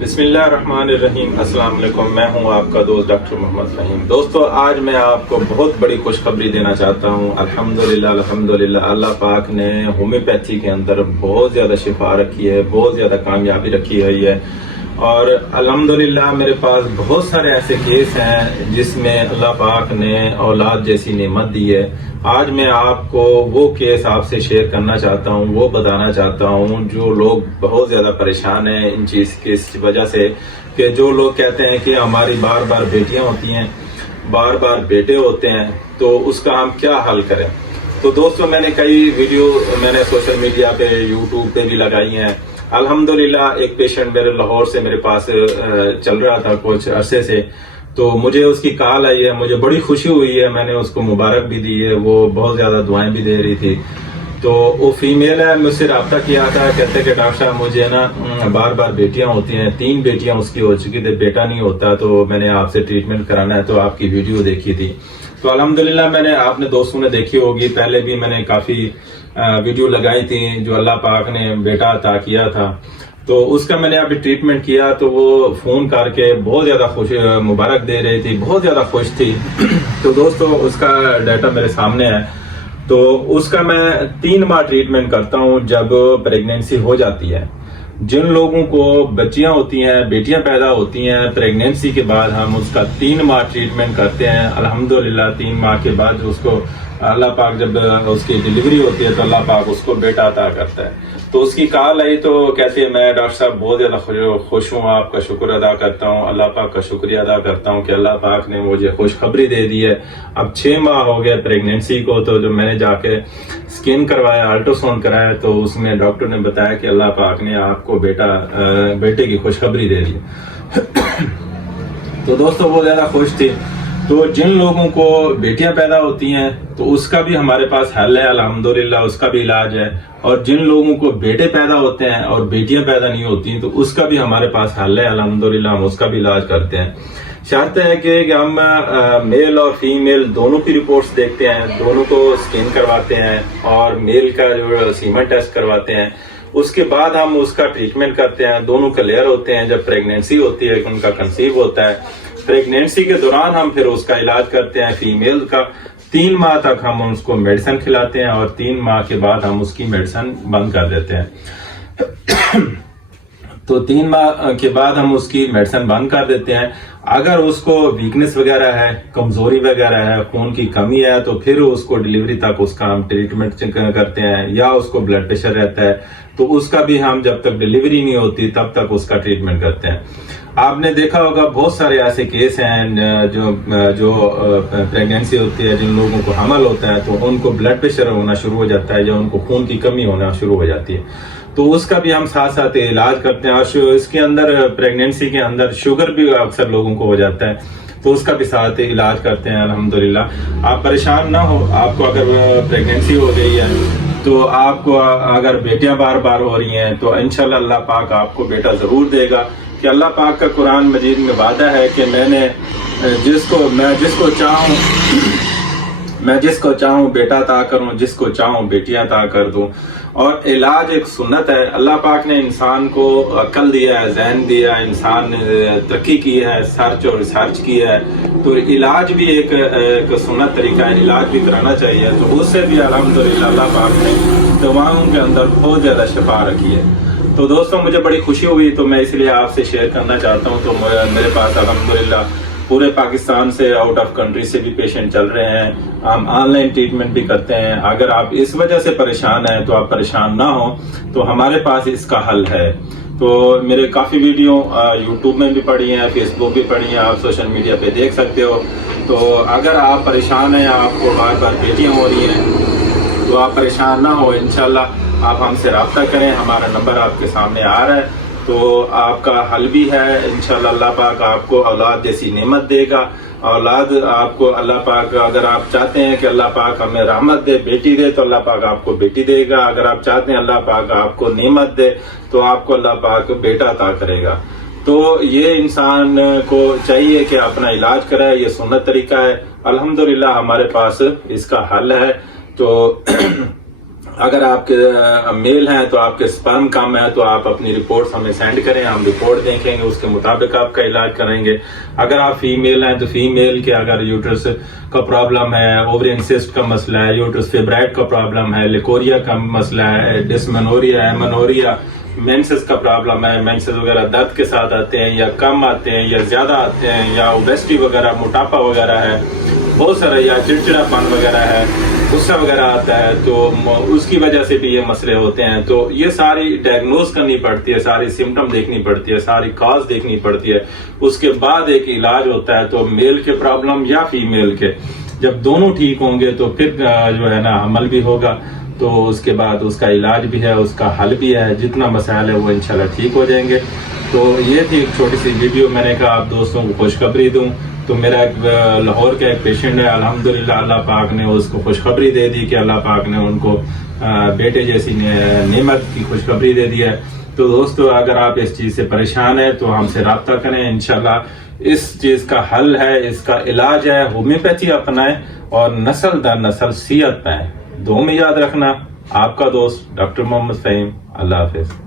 بسم اللہ الرحمن الرحیم۔ السلام علیکم، میں ہوں آپ کا دوست ڈاکٹر محمد فہیم۔ دوستو، آج میں آپ کو بہت بڑی خوشخبری دینا چاہتا ہوں۔ الحمدللہ اللہ پاک نے ہومیوپیتھی کے اندر بہت زیادہ شفا رکھی ہے، بہت زیادہ کامیابی رکھی ہوئی ہے، اور الحمدللہ میرے پاس بہت سارے ایسے کیس ہیں جس میں اللہ پاک نے اولاد جیسی نعمت دی ہے۔ آج میں آپ کو وہ کیس آپ سے شیئر کرنا چاہتا ہوں، وہ بتانا چاہتا ہوں جو لوگ بہت زیادہ پریشان ہیں ان چیز کی وجہ سے، کہ جو لوگ کہتے ہیں کہ ہماری بار بار بیٹیاں ہوتی ہیں، بار بار بیٹے ہوتے ہیں، تو اس کا ہم کیا حل کریں۔ تو دوستو، میں نے کئی ویڈیو سوشل میڈیا پہ، یوٹیوب پہ بھی لگائی ہیں۔ الحمدللہ ایک پیشنٹ میرے لاہور سے میرے پاس چل رہا تھا کچھ عرصے سے، تو مجھے اس کی کال آئی ہے، مجھے بڑی خوشی ہوئی ہے، میں نے اس کو مبارک بھی دی ہے، وہ بہت زیادہ دعائیں بھی دے رہی تھی۔ تو وہ فیمیل ہے، مجھ سے رابطہ کیا تھا، کہتے کہ ڈاکٹر صاحب مجھے نا بار بار بیٹیاں ہوتی ہیں، 3 بیٹیاں اس کی ہو چکی تھی، بیٹا نہیں ہوتا، تو میں نے آپ سے ٹریٹمنٹ کرانا ہے، تو آپ کی ویڈیو دیکھی تھی۔ تو الحمدللہ آپ نے دوستوں نے دیکھی ہوگی، پہلے بھی میں نے کافی ویڈیو لگائی تھی جو اللہ پاک نے بیٹا عطا کیا تھا، تو اس کا میں نے ابھی ٹریٹمنٹ کیا، تو وہ فون کر کے بہت زیادہ خوش مبارک دے رہی تھی، بہت زیادہ خوش تھی۔ تو دوستو، اس کا ڈیٹا میرے سامنے ہے۔ تو اس کا میں 3 ماہ ٹریٹمنٹ کرتا ہوں جب پریگنینسی ہو جاتی ہے۔ جن لوگوں کو بچیاں ہوتی ہیں، بیٹیاں پیدا ہوتی ہیں پریگنینسی کے بعد، ہم اس کا 3 ماہ ٹریٹمنٹ کرتے ہیں۔ الحمدللہ 3 ماہ کے بعد اس کو اللہ پاک جب اس کی ڈلیوری ہوتی ہے تو اللہ پاک اس کو بیٹا عطا کرتا ہے۔ تو اس کی کال آئی تو کہتی ہے میں ڈاکٹر صاحب بہت زیادہ خوش ہوں، آپ کا شکر ادا کرتا ہوں، اللہ پاک کا شکریہ ادا کرتا ہوں کہ اللہ پاک نے مجھے خوشخبری دے دی ہے۔ اب 6 ماہ ہو گئے پریگنینسی کو، تو جب میں نے جا کے اسکین کروایا، الٹرا ساؤنڈ کرایا، تو اس میں ڈاکٹر نے بتایا کہ اللہ پاک نے آپ کو بیٹے کی خوشخبری دے دی۔ تو دوستو، وہ زیادہ خوش تھی۔ تو جن لوگوں کو بیٹیاں پیدا ہوتی ہیں تو اس کا بھی ہمارے پاس حل ہے، الحمدللہ اس کا بھی علاج ہے، اور جن لوگوں کو بیٹے پیدا ہوتے ہیں اور بیٹیاں پیدا نہیں ہوتی ہیں تو اس کا بھی ہمارے پاس حل ہے، الحمدللہ ہم اس کا بھی علاج کرتے ہیں۔ شرط ہے کہ ہم میل اور فیمیل دونوں کی رپورٹس دیکھتے ہیں، دونوں کو اسکین کرواتے ہیں، اور میل کا جو سیمن ٹیسٹ کرواتے ہیں، اس کے بعد ہم اس کا ٹریٹمنٹ کرتے ہیں۔ دونوں کلیئر ہوتے ہیں، جب پریگنینسی ہوتی ہے، ان کا کنسیو ہوتا ہے، پریگنینسی کے دوران ہم پھر اس کا علاج کرتے ہیں۔ فیمیل کا 3 ماہ تک ہم اس کو میڈیسن کھلاتے ہیں، اور 3 ماہ کے بعد ہم اس کی میڈیسن بند کر دیتے ہیں۔ تو 3 ماہ کے بعد ہم اس کی میڈیسن بند کر دیتے ہیں۔ اگر اس کو ویکنس وغیرہ ہے، کمزوری وغیرہ ہے، خون کی کمی ہے، تو پھر اس کو ڈلیوری تک اس کا ہم ٹریٹمنٹ کرتے ہیں، یا اس کو بلڈ پریشر رہتا ہے تو اس کا بھی ہم جب تک ڈلیوری نہیں ہوتی تب تک اس کا ٹریٹمنٹ کرتے ہیں۔ آپ نے دیکھا ہوگا بہت سارے ایسے کیس ہیں جو پریگنینسی ہوتی ہے، جن لوگوں کو حمل ہوتا ہے تو ان کو بلڈ پریشر ہونا شروع ہو جاتا ہے، یا ان کو خون کی کمی ہونا شروع ہو جاتی ہے، تو اس کا بھی ہم ساتھ ساتھ علاج کرتے ہیں۔ اور اس کے اندر پریگنینسی کے اندر شوگر بھی اکثر لوگوں کو ہو جاتا ہے، تو اس کا بھی ساتھ علاج کرتے ہیں۔ الحمدللہ آپ پریشان نہ ہو، آپ کو اگر پریگنینسی ہو گئی ہے تو آپ کو اگر بیٹیاں بار بار ہو رہی ہیں تو انشاءاللہ اللہ پاک آپ کو بیٹا ضرور دے گا، کہ اللہ پاک کا قرآن مجید میں وعدہ ہے کہ میں جس کو چاہوں بیٹا عطا کروں، جس کو چاہوں بیٹیاں عطا کر دوں۔ اور علاج ایک سنت ہے، اللہ پاک نے انسان کو عقل دیا ہے، ذہن دیا ہے، انسان نے ترقی کی ہے، سرچ اور ریسرچ کی ہے، تو علاج بھی ایک سنت طریقہ ہے، علاج بھی کرانا چاہیے۔ تو اس سے بھی الحمدللہ اللہ پاک نے دواؤں کے اندر بہت زیادہ شفا رکھی ہے۔ تو دوستوں، مجھے بڑی خوشی ہوئی، تو میں اس لیے آپ سے شیئر کرنا چاہتا ہوں۔ تو میرے پاس الحمدللہ پورے پاکستان سے، آؤٹ آف کنٹری سے بھی پیشنٹ چل رہے ہیں، ہم آن لائن ٹریٹمنٹ بھی کرتے ہیں۔ اگر آپ اس وجہ سے پریشان ہیں تو آپ پریشان نہ ہوں، تو ہمارے پاس اس کا حل ہے۔ تو میرے کافی ویڈیو یوٹیوب میں بھی پڑی ہیں، فیس بک بھی پڑی ہیں، آپ سوشل میڈیا پہ دیکھ سکتے ہو۔ تو اگر آپ پریشان ہیں، آپ کو بار بار بیٹیاں ہو رہی ہیں، تو آپ پریشان نہ ہو، انشاءاللہ آپ ہم سے رابطہ کریں، ہمارا نمبر آپ کے سامنے آ رہا ہے، تو آپ کا حل بھی ہے۔ انشاءاللہ اللہ پاک آپ کو اولاد جیسی نعمت دے گا۔ اولاد آپ کو اللہ پاک، اگر آپ چاہتے ہیں کہ اللہ پاک ہمیں رحمت دے، بیٹی دے، تو اللہ پاک آپ کو بیٹی دے گا۔ اگر آپ چاہتے ہیں اللہ پاک آپ کو نعمت دے تو آپ کو اللہ پاک بیٹا عطا کرے گا۔ تو یہ انسان کو چاہیے کہ اپنا علاج کرے، یہ سنت طریقہ ہے۔ الحمدللہ ہمارے پاس اس کا حل ہے۔ تو اگر آپ کے میل ہیں تو آپ کے سپرم کم ہے تو آپ اپنی رپورٹس ہمیں سینڈ کریں, ہم رپورٹ دیکھیں گے, اس کے مطابق آپ کا علاج کریں گے. اگر آپ فیمیل ہیں تو فیمیل کے اگر یوٹرس کا پرابلم ہے, اوورین سسٹ کا مسئلہ ہے, یوٹرس فیبرائڈ کا پرابلم ہے, لیکوریا کا مسئلہ ہے, ڈسمنوریا, ایمنوریا, مینسز کا پرابلم ہے, مینسز وغیرہ درد کے ساتھ آتے ہیں یا کم آتے ہیں یا زیادہ آتے ہیں, یا اوبیسٹی وغیرہ, موٹاپا وغیرہ ہے بہت سارا, یا چڑچڑا پن وغیرہ ہے, غصہ وغیرہ آتا ہے, تو اس کی وجہ سے بھی یہ مسئلے ہوتے ہیں. تو یہ ساری ڈائگنوز کرنی پڑتی ہے, ساری سمٹم دیکھنی پڑتی ہے, ساری کاز دیکھنی پڑتی ہے, اس کے بعد ایک علاج ہوتا ہے. تو میل کے پرابلم یا فیمیل کے, جب دونوں ٹھیک ہوں گے تو پھر جو ہے نا عمل بھی ہوگا, تو اس کے بعد اس کا علاج بھی ہے, اس کا حل بھی ہے, جتنا مسائل ہے وہ انشاءاللہ ٹھیک ہو جائیں گے. تو یہ تھی ایک چھوٹی سی ویڈیو, میں نے کہا آپ دوستوں کو خوشخبری دوں. تو میرا ایک لاہور کا ایک پیشنٹ ہے, الحمدللہ اللہ پاک نے اس کو خوشخبری دے دی کہ اللہ پاک نے ان کو بیٹے جیسی نعمت کی خوشخبری دے دی ہے. تو دوستو اگر آپ اس چیز سے پریشان ہیں تو ہم سے رابطہ کریں, انشاءاللہ اس چیز کا حل ہے, اس کا علاج ہے, ہومیوپیتھی اپنائیں اور نسل در نسل صحت پائیں. دعا میں یاد رکھنا, آپ کا دوست ڈاکٹر محمد فہیم. اللہ حافظ.